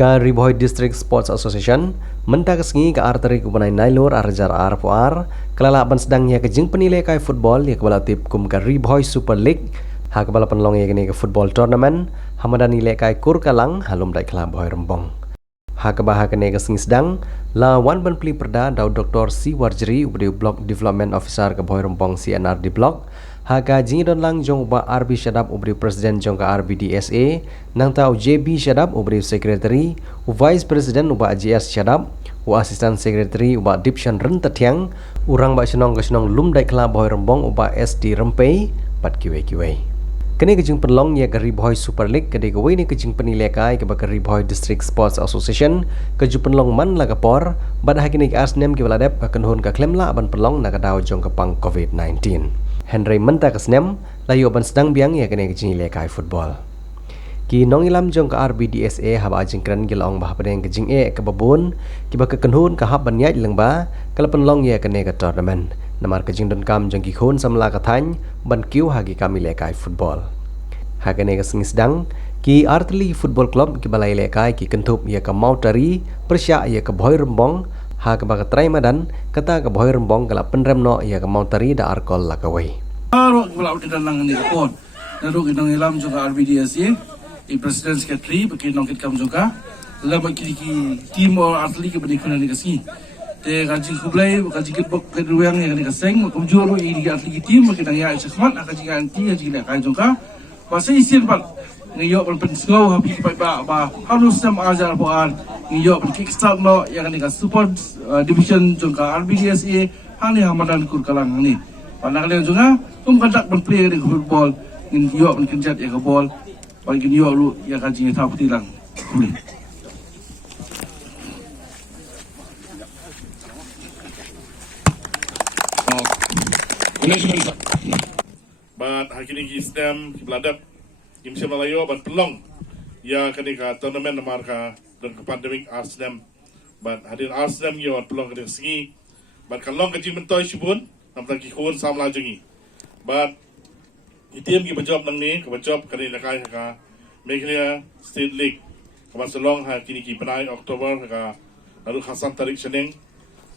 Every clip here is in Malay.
Ka Riboy District Sports Association mentah kesengi ke arteri kubanai nailur arjar arpuar kelalapan sedangnya ke jeng penilai kai football ya kebala tip kum ke Riboy Super League ha kebala penlong ya kini ke football tournament hamadan nilai kai kur kalang halum dai kelab boy rembong ha kebah kene ke sengi sedang la wan ban pli perda dau Dr. C Warjeri ubri Block Development Officer ke boy rembong CNR di blok Haka jingi don lang jong ba RB Shadab ubri Presiden jong ka RBDSA nang tau JB Shadab ubri Secretary u Vice President uba JS Shadab u Assistant Secretary uba Dipshan Rentatiang urang ba senong ke senong lum dai kla boy rembong uba SD Rempei pat kiwe kene ke jing penlong ya ke Riboy Super League kede ke ni ke jing penilai kai ke ba ke Riboy District Sports Association ke ju penlong man la kapor bad hakini ke asnem ke baladep ka kenhun ka klem la ban penlong na ka daw jong ka pang COVID-19 Henry mentah kesnem layu ban sedang biang ya kene kecing lekai football. Ki nong ilam jong ke RBDSA haba jingkran gilong bah padeng kecing ke babun ki ba kenhun ka hab ban yai lengba kala penlong ya kene ke tournament. Namar kecing don kam jong ki khun samla ka thany ban kiu hagi kami lekai football. Ha kene ke sing sedang ki Artli Football Club ki balai lekai ki kentup ya ke Mautari persya ya ke Boy Rembong ha ke baka try madan kata ke boy rembong kala penremno ya ke Mautari da arkol la kawai aro wala kita nang ni kapon naro kita ngilam juga RBDSA i president secretary baki nong kita kam juga la baki ki team or atli ke bani kuna ni kasi te gaji kublai gaji kit bok ke ruang ya ni kaseng kum juro i atli ki team baki nang ya sekhmat gaji anti gaji le kai juga pasai isin pat ngiyok ban pensgo habi ba harus sam ajar poan ngiyok ban kickstart no yang ni ka super division jongka RBDSA hani hamadan kur kalang ni panakale juga kandak ban play ni football ngiyok ban kenjat ya ka ball bagi ngiyok lu ya ka jing tap tilang But hakini ki stem ki bladap Kimsi Malayo ban pelong ya kini ka tournament namar ka dan ke pandemic Arsenal ban hadir Arsenal yo pelong kini sengi ban kalong ke jimentoy sibun nam tak khun sam la jengi ban itim ki bajop nang ni ke bajop kini nakai ka Meghalaya State League ka selong ha kini ki penai Oktober ka lalu Hasan Tarik Seneng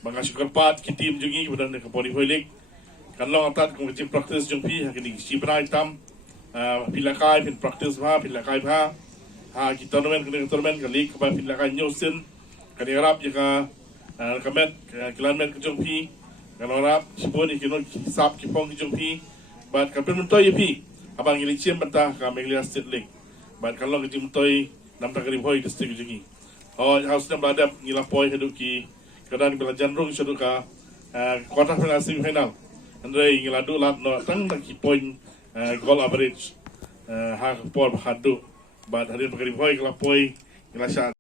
bang asyukar pat ki tim jengi kemudian ke Poli League kalong atat ke tim practice jengpi ha kini si penai tam pilakai pin practice ha pilakai ha kita tournament kena tournament kali ke pilakai nyosin kani rap jika kamet kilometer ke jongpi kalau rap sipun ikino hisap kipong ke jongpi bat kapin mentoy pi abang ili ciem bentah ka Meghalaya State League bat kalau ke mentoy nam tak Riboy district jengi oh harus nam badap ngila poi hidup ki kadang bila janrung seduk ka quarter final semifinal andre ngila du lat no tang ki point goal average ha por hadu bad hadir pakai boy kelapoi ngelasat